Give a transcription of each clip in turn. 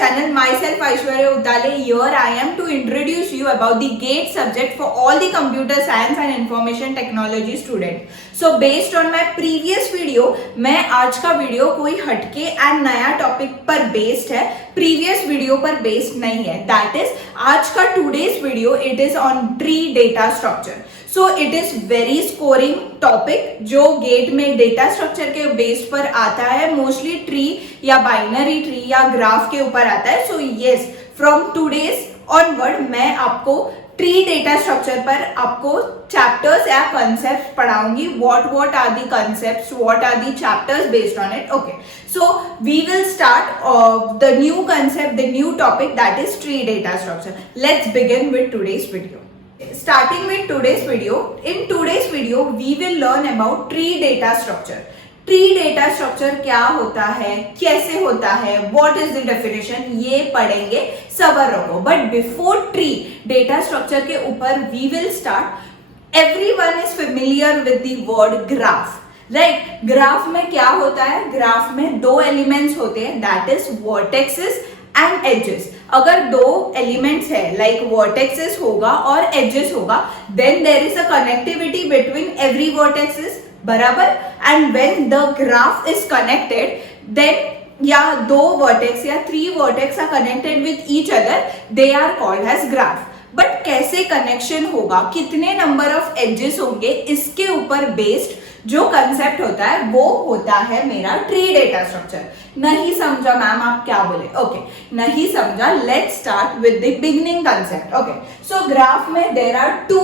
channel. Myself Aishwarya Uddale. Here I am to introduce you about the GATE subject for all the computer science and information technology student. So based on my previous video, मैं आज का video कोई हटके and नया topic पर based है, previous video पर based नहीं है. दैट इज आज का today's video it is on tree data structure. So it is very scoring topic जो गेट में डेटा स्ट्रक्चर के बेस्ड पर आता है. मोस्टली ट्री या बाइनरी ट्री या ग्राफ के ऊपर आता है. So yes, from today's onward मैं आपको ट्री डेटा स्ट्रक्चर पर आपको चैप्टर्स या कंसेप्ट पढ़ाऊंगी. What are the concepts, what are the chapters based on it. Okay, so we will start the new concept, the new topic that is tree data structure. Let's begin with today's video. Starting with today's video, in today's video we will learn about tree data structure. Tree data structure क्या होता है, कैसे होता है, what is the definition, ये पढ़ेंगे सबर रखो. But before tree data structure के ऊपर we will start. Everyone is familiar with the word graph, right? Graph में क्या होता है? ग्राफ में दो एलिमेंट्स होते हैं, that is vertexes and edges. अगर दो एलिमेंट्स है लाइक वर्टेक्सेस होगा और एजेस होगा, then there is a connectivity between every vertexes, बराबर. And when the graph is connected, then या दो वर्टेक्स या three vertex are connected with each other, they are called as graph. But कैसे connection होगा, कितने number of edges होंगे, इसके ऊपर बेस्ड जो कंसेप्ट होता है वो होता है मेरा ट्री डेटा स्ट्रक्चर. नहीं समझा मैम आप क्या बोले? ओके, नहीं समझा. Let's start with the beginning concept. Okay, so graph में there are two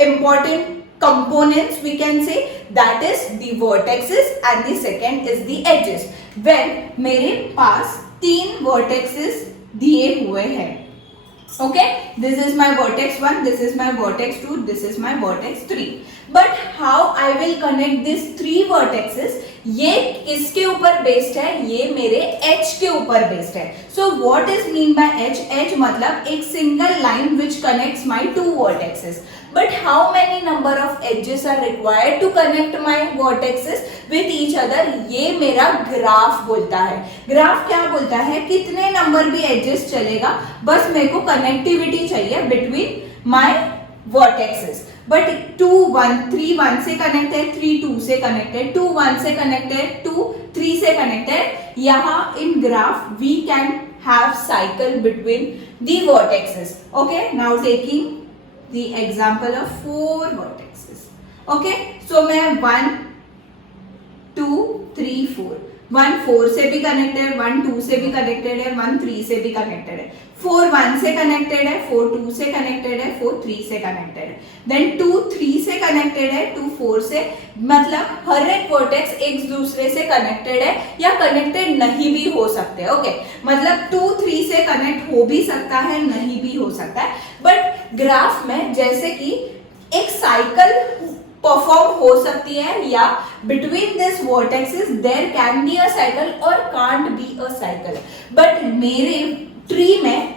important components we can say, that is the vertices and the second is the edges. When मेरे पास तीन vertices दिए हुए हैं, okay, this is my vertex 1, this is my vertex 2, this is my vertex 3. But how I will connect these three vertices, ये इसके ऊपर based है, ये मेरे एज के ऊपर बेस्ड है. So what is mean by edge? Edge मतलब एक single line which connects my two vertexes. But how many number of edges are required to connect my vertices with each other? ये मेरा graph बोलता है. Graph क्या बोलता है? कितने नंबर भी एजेस चलेगा, बस मेरे को कनेक्टिविटी चाहिए बिटवीन माय वर्टेक्सेस. बट 2 1 3 1 से कनेक्टेड, 3 2 से कनेक्टेड, 2 1 से कनेक्टेड, 2 3 से कनेक्टेड. यहाँ in graph we can have cycle between the vertexes. Okay, now taking the example of 4 vertices. Okay, so मैं 1 2 3 4, 1 4 से भी कनेक्टेड, 1 2 से भी कनेक्टेड है, 1 3 से भी कनेक्टेड है, 4 1 से कनेक्टेड है, 4 2 से कनेक्टेड है, 4 3 से कनेक्टेड है, देन 2 3 से कनेक्टेड है, 2 4 से. मतलब हर एक वर्टेक्स एक दूसरे से कनेक्टेड है या कनेक्टेड नहीं भी हो सकते. ओके, मतलब 2 3 से कनेक्ट हो भी सकता है, नहीं भी हो सकता है. बट ग्राफ में जैसे कि एक साइकिल परफॉर्म हो सकती है या between this vertexes there can be a cycle और can't be a cycle. But मेरे ट्री में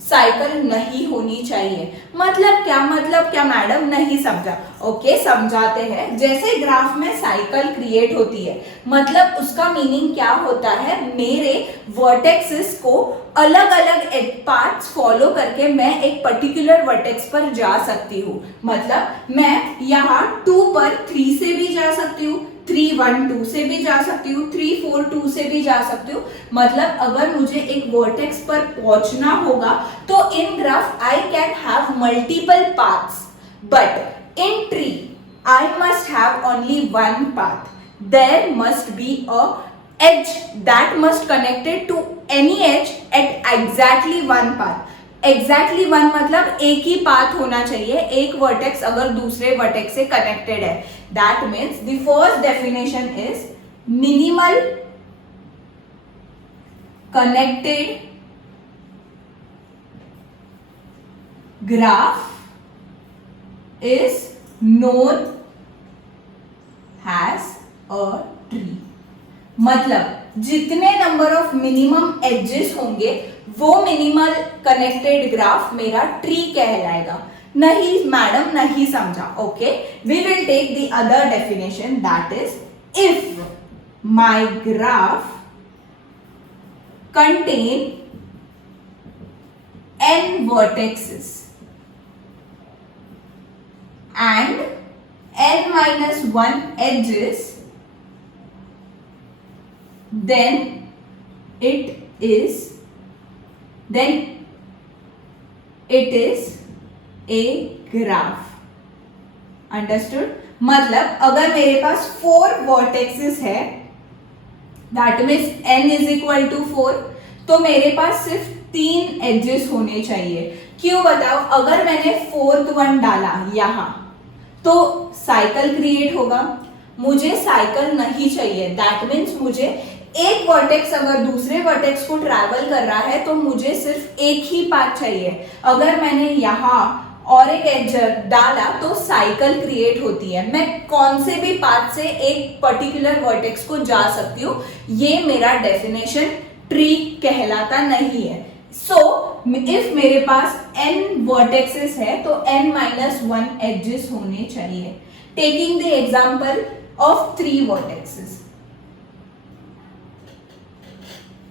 साइकिल नहीं होनी चाहिए. मतलब क्या मैडम? नहीं समझा? ओके, समझाते हैं. जैसे ग्राफ में साइकिल क्रिएट होती है, मतलब उसका मीनिंग क्या होता है? मेरे वर्टेक्सेस को अलग अलग पाथ्स फॉलो करके मैं एक पर्टिकुलर वर्टेक्स पर जा सकती हूँ. मतलब मैं यहाँ 2 पर 3 से भी जा सकती हूँ, 3 1 2 से भी जा सकती हूँ, 3 4 2 से भी जा सकती हूँ. मतलब अगर मुझे एक वर्टेक्स पर पहुंचना होगा तो in graph I can have multiple paths, but in tree I must have only one path. There must be a edge that must connected to any edge at exactly one path. Exactly one मतलब एक ही path होना चाहिए, एक vertex अगर दूसरे vertex से connected है. That means the first definition is minimal connected graph is known as a tree. मतलब जितने नंबर ऑफ मिनिमम एजेस होंगे वो मिनिमल कनेक्टेड ग्राफ मेरा ट्री कहलाएगा. नहीं मैडम, नहीं समझा? Okay, we will take the other definition, that is if my graph contain n vertices and n minus 1 edges, then it is a graph. Understood? मतलब अगर मेरे पास 4 वर्टेक्सेस है, that means n is equal to 4, तो मेरे पास सिर्फ 3 edges होने चाहिए. क्यों बताओ? अगर मैंने 4th वन डाला यहां तो साइकिल क्रिएट होगा. मुझे साइकिल नहीं चाहिए. दैट मीन्स मुझे एक वर्टेक्स अगर दूसरे वर्टेक्स को ट्रैवल कर रहा है तो मुझे सिर्फ एक ही पाथ चाहिए. अगर मैंने यहां और एक एज डाला तो साइकिल क्रिएट होती है. मैं कौन से भी पाथ से एक पर्टिकुलर वर्टेक्स को जा सकती हूँ. ये मेरा डेफिनेशन ट्री कहलाता नहीं है. सो इफ मेरे पास n वर्टेक्सेस है तो n माइनस 1 एजेस होने चाहिए. Taking the example of 3 vertexes.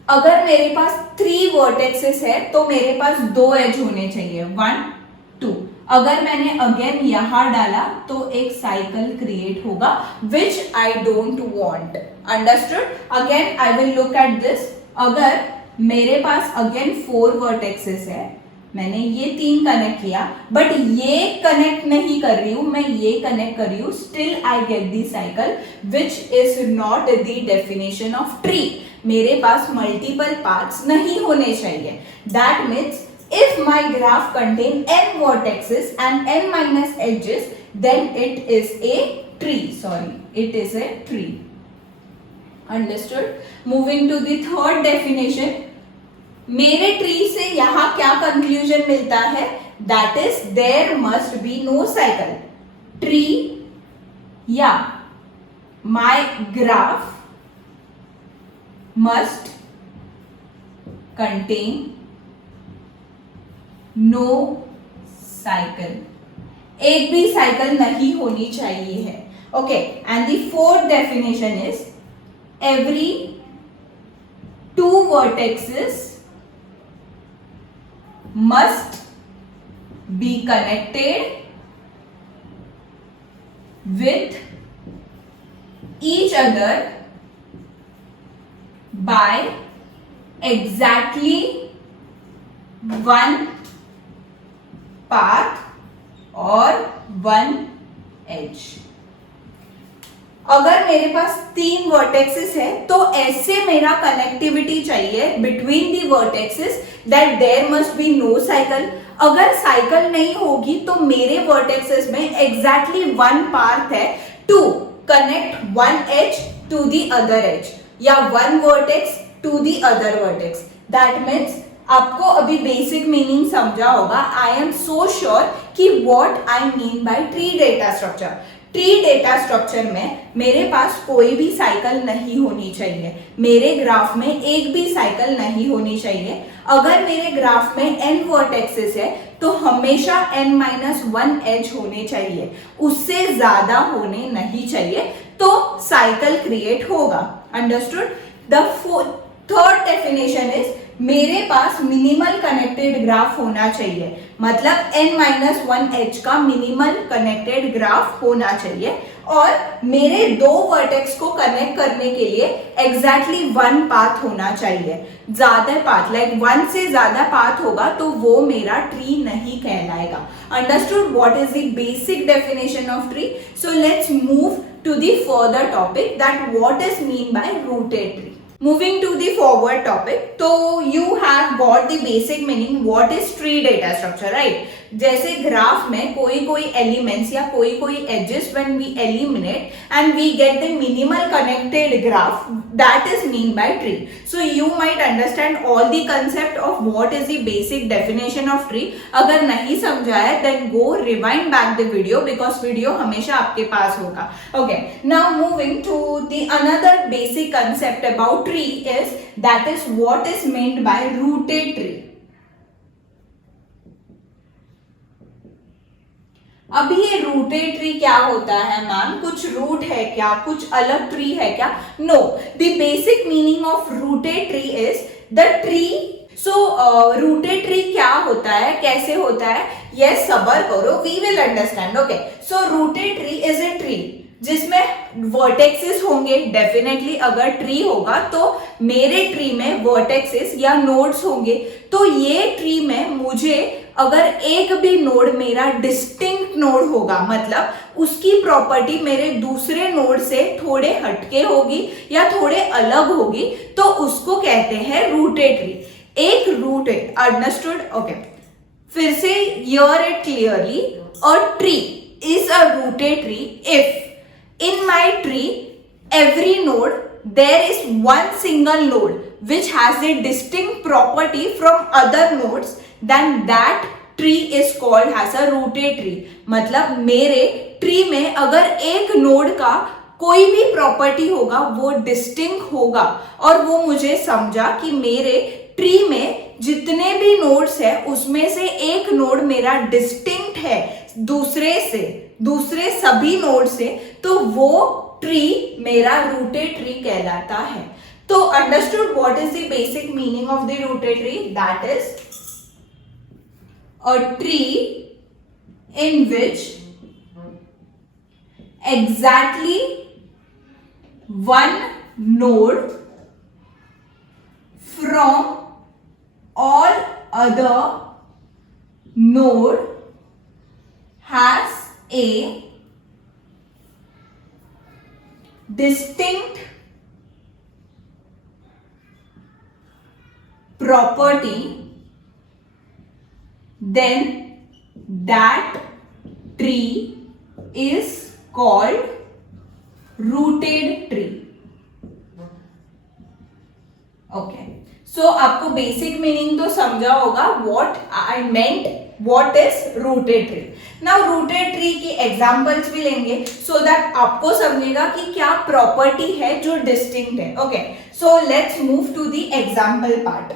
अगर मेरे पास 3 वर्टेक्सेस है तो मेरे पास 2 एज होने चाहिए, 1 2. अगर मैंने अगेन यहां डाला तो एक साइकिल क्रिएट होगा which I don't want. Understood? Again I will look at this. अगर मेरे पास अगेन 4 वर्टेक्सेस है, मैंने ये 3 कनेक्ट किया, बट ये कनेक्ट नहीं कर रही हूं, मैं ये कनेक्ट कर रही हूं, still I get the cycle which is not the definition of tree. मेरे पास मल्टीपल पार्ट्स नहीं होने चाहिए. That means if my graph contain n vertices and n minus edges, then it is a tree. It is a tree. Understood? Moving to the third definition. मेरे tree से यहां क्या conclusion मिलता है? That is there must be no cycle. Tree या my graph must contain no cycle. एक भी cycle नहीं होनी चाहिए है. Okay, and the fourth definition is every 2 vertexes must be connected with each other by exactly 1 path और 1 as. अगर मेरे पास 3 वर्टेक्सेस है तो ऐसे मेरा कनेक्टिविटी चाहिए between the vertexes that there must be no cycle. अगर साइकिल नहीं होगी तो मेरे वर्टेक्सेस में एग्जैक्टली 1 पाथ है to connect 1 edge to the other edge या 1 vertex to the other vertex. That means आपको अभी बेसिक मीनिंग समझा होगा. आई एम सो श्योर कि what I mean by tree data structure. Tree data structure में मेरे पास कोई भी साइकिल नहीं होनी चाहिए. मेरे ग्राफ में एक भी साइकिल नहीं होनी चाहिए. अगर मेरे ग्राफ में n वर्टेक्सेस है तो हमेशा n माइनस 1 एज होने चाहिए, उससे ज्यादा होने नहीं चाहिए, तो साइकिल क्रिएट होगा. Understood? The third definition is मेरे पास मिनिमल कनेक्टेड ग्राफ होना चाहिए. मतलब n माइनस 1 एच का मिनिमल कनेक्टेड ग्राफ होना चाहिए और मेरे 2 वर्टेक्स को कनेक्ट करने के लिए एग्जैक्टली 1 पाथ होना चाहिए. ज्यादा पाथ लाइक 1 से ज्यादा पाथ होगा तो वो मेरा ट्री नहीं कहलाएगा. Understood what is the basic definition of tree? So let's move to the further topic that what is mean by rooted tree. Moving to the forward topic, so you have got the basic meaning what is tree data structure, right? जैसे graph में कोई कोई elements या कोई कोई edges when we eliminate and we get the minimal connected graph, that is mean by tree. So you might understand all the concept of what is the basic definition of tree. अगर नहीं समझा है then go rewind back the video because video हमेशा आपके पास होगा. Okay, now moving to the another basic concept about tree is that is what is meant by rooted tree. अभी ये रूटेड ट्री क्या होता है मैम? कुछ रूट है क्या? कुछ अलग ट्री है क्या? No, the basic meaning of rooted tree is the tree so rooted tree क्या होता है, कैसे होता है, यस सबर करो, we will understand. Okay, so rooted tree is a tree जिसमें वर्टेक्सेस होंगे. डेफिनेटली अगर ट्री होगा तो मेरे ट्री में वर्टेक्सेस या नोड्स होंगे. तो ये ट्री में मुझे अगर एक भी नोड मेरा डिस्टिंक्ट नोड होगा, मतलब उसकी प्रॉपर्टी मेरे दूसरे नोड से थोड़े हटके होगी या थोड़े अलग होगी, तो उसको कहते हैं रूटेड ट्री. एक रूटेड, अंडरस्टूड? ओके, फिर से here it clearly, a tree is a rooted tree if in my tree every node there is one single node which has a distinct property from other nodes, then that tree is called as a rooted tree. मतलब मेरे tree में अगर एक node का कोई भी property होगा वो डिस्टिंक्ट होगा और वो मुझे समझा कि मेरे ट्री में जितने भी नोड्स है उसमें से एक नोड मेरा डिस्टिंक्ट है दूसरे सभी नोड से, तो वो ट्री मेरा रूटेड ट्री कहलाता है. तो understood what is the basic meaning of the rooted tree? That is a tree in which exactly one node from all other node has a distinct property, then that tree is called rooted tree. Okay, so आपको basic meaning तो समझा होगा what I meant, what is rooted tree. Now rooted tree की examples भी लेंगे so that आपको समझेगा कि क्या प्रॉपर्टी है जो डिस्टिंक्ट है. Okay, so let's move to the example part.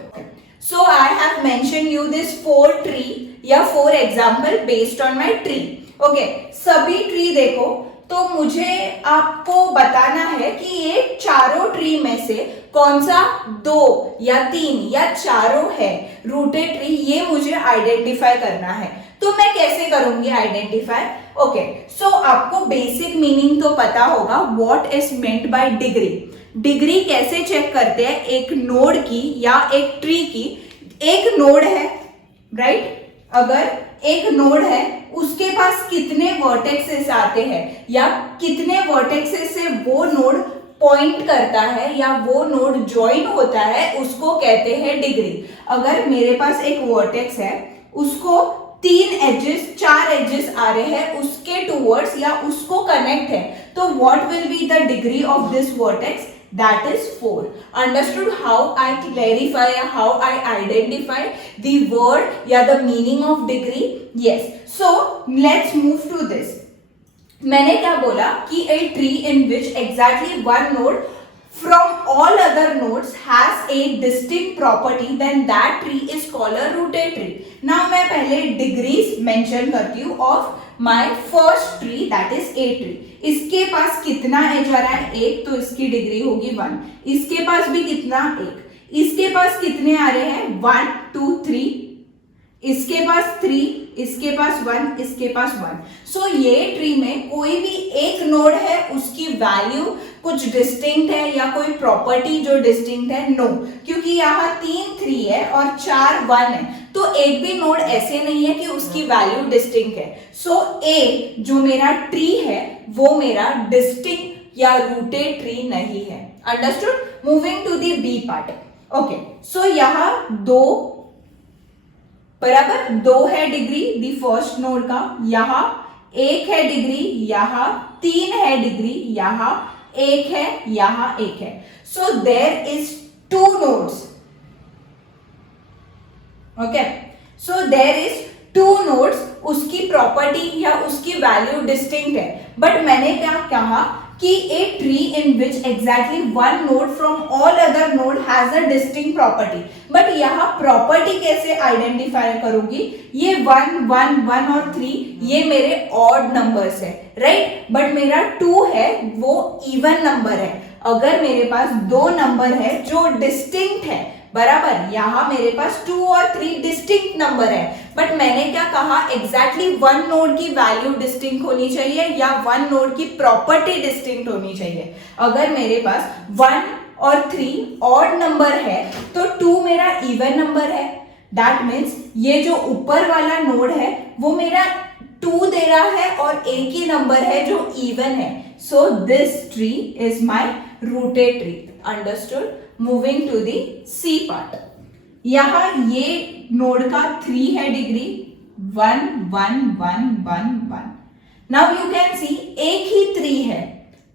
So I have mention you this 4 tree या 4 example based on my tree. Okay, सभी ट्री देखो तो मुझे आपको बताना है कि ये चारों ट्री में से कौन सा 2 या 3 या चारों है रूटेड ट्री, ये मुझे आइडेंटिफाई करना है. तो मैं कैसे करूंगी आइडेंटिफाई? ओके, सो आपको बेसिक मीनिंग तो पता होगा what is meant by degree. Degree कैसे चेक करते हैं एक नोड की या एक ट्री की? एक नोड है, राइट? अगर एक नोड है उसके पास कितने वर्टेक्सेस आते हैं या कितने वर्टेक्सेस से वो नोड पॉइंट करता है या वो नोड ज्वाइन होता है, उसको कहते हैं डिग्री. अगर मेरे पास एक वर्टेक्स है, उसको 4 एजेस आ रहे हैं उसके टूवर्ड्स या उसको कनेक्ट है, तो what will be the degree of this vertex? That is 4. Understood how I clarify, how I identify the word या the meaning of degree? Yes. So let's move to this. मैंने क्या बोला कि a tree in which exactly one node from all other nodes has a distinct property, then that tree is called a rooted tree. Now मैं पहले degrees mention करती हूँ of my first tree, that is a tree. इसके पास कितना as आ रहा है? 1, तो इसकी डिग्री होगी 1. इसके पास भी कितना? 1. इसके पास कितने आ रहे हैं? 1 2 3. इसके पास 3, इसके पास 1, इसके पास 1. सो ये ट्री में कोई भी एक नोड है उसकी वैल्यू कुछ डिस्टिंक्ट है या कोई प्रॉपर्टी जो डिस्टिंक्ट है? नो, क्योंकि यहाँ 3 3 है और 4 1 है, तो एक भी नोड ऐसे नहीं है कि उसकी वैल्यू डिस्टिंक्ट है. सो ए जो मेरा ट्री है वो मेरा डिस्टिंक्ट या रूटेड ट्री नहीं है. Understood? Moving to the B part. Okay, so यहाँ 2 बराबर 2 है डिग्री दी फर्स्ट नोड का, यहाँ 1 है डिग्री, यहाँ 3 है डिग्री, यहाँ 1 है, यहाँ 1 है. So there is 2 nodes. Okay, so there is 2 nodes, उसकी प्रॉपर्टी या उसकी वैल्यू डिस्टिंक्ट है. बट मैंने क्या कहा कि a tree in which exactly one node from all other node has a distinct property. But यहाँ प्रॉपर्टी कैसे आइडेंटिफाई करूंगी? ये 1 1 1 और 3 ये मेरे ऑड नंबर्स है, राइट? बट मेरा 2 है वो इवन नंबर है. अगर मेरे पास 2 नंबर है जो डिस्टिंक्ट है बराबर। यहाँ मेरे पास 2 और 3 डिस्टिंक्ट नंबर है, बट मैंने क्या कहा, एग्जैक्टली वन नोड की वैल्यू डिस्टिंक्ट होनी चाहिए या वन नोड की प्रॉपर्टी डिस्टिंक्ट होनी चाहिए। अगर मेरे पास 1 और 3 ऑड नंबर है तो 2 मेरा इवन नंबर है। दैट मीन्स ये जो ऊपर वाला नोड है वो मेरा 2 दे रहा है और एक ही नंबर है जो इवन है। So this tree is my rooted tree. Understood? Moving to the C part. यहां ये नोड का 3 है degree, 1 1 1 1 1। Now you can see एक ही 3 है,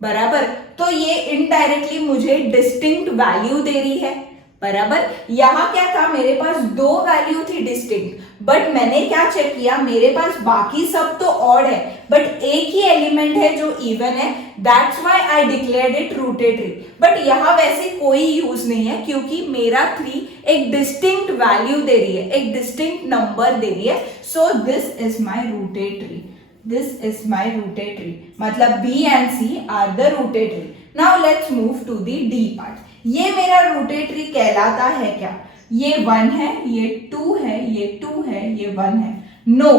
बराबर, तो ये इनडायरेक्टली मुझे डिस्टिंक्ट वैल्यू दे रही है, बराबर। यहां क्या था, मेरे पास 2 वैल्यू थी डिस्टिंक्ट, बट मैंने क्या चेक किया, मेरे पास बाकी सब तो ऑड है बट एक ही एलिमेंट है जो इवन है। That's why I declared it rooted tree. But यहां वैसे कोई यूज नहीं है क्योंकि मेरा 3 एक डिस्टिंक्ट वैल्यू दे रही है, एक डिस्टिंक्ट नंबर दे रही है। So this is my rooted tree. This is my rooted tree, मतलब B and C are the rooted tree. Now let's move to the D part. ये मेरा रूटेड ट्री कहलाता है क्या? ये 1 है, ये 2 है, ये 2 है, ये 1 है। नो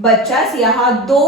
बच्चास, यहाँ 2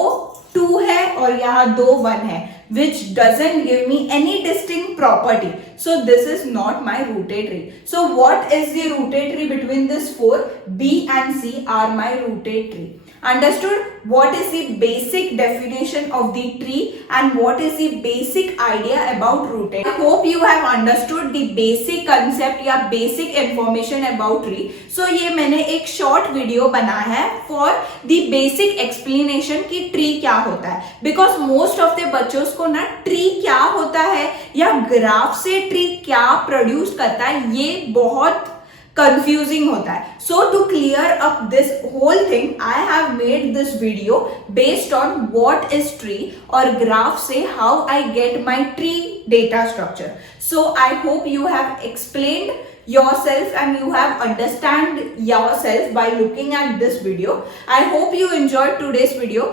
2 है और यहाँ 2 1 है, which doesn't give me any distinct property. So this is not my rooted tree. So what is the rooted tree between this 4? B and C are my rooted tree. Understood? What is the basic definition of the tree and what is the basic idea about rooted? I hope you have understood the basic concept या basic information about tree. So ये मैंने एक short video बनाया है for the basic explanation कि tree क्या होता है, because most of the बच्चों को ना tree क्या होता है या ग्राफ से ट्री क्या प्रोड्यूस करता है ये बहुत कंफ्यूजिंग होता है। So to clear up this whole thing I have made this video based on what is tree और ग्राफ से how I get my tree data structure. So I hope you have explained yourself and you have understand yourself by looking at this video. I hope you enjoyed today's video.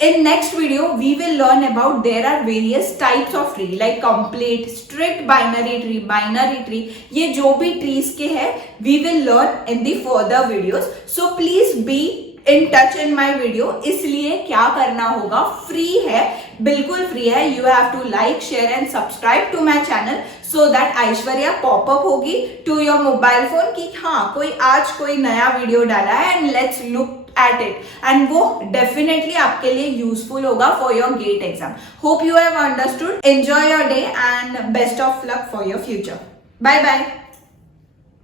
In next video we will learn about there are various types of tree like complete, strict binary tree, ये जो भी trees के हैं we will learn in the further videos. So please be in touch in my video. इसलिए क्या करना होगा, free है, बिल्कुल फ्री है। You have to like, share and subscribe to my channel so that Aishwarya popup होगी to your mobile phone कि हाँ कोई नया वीडियो डाला है and let's look at it, and वो definitely आपके लिए useful होगा for your GATE exam. Hope you have understood. Enjoy your day and best of luck for your future. Bye bye.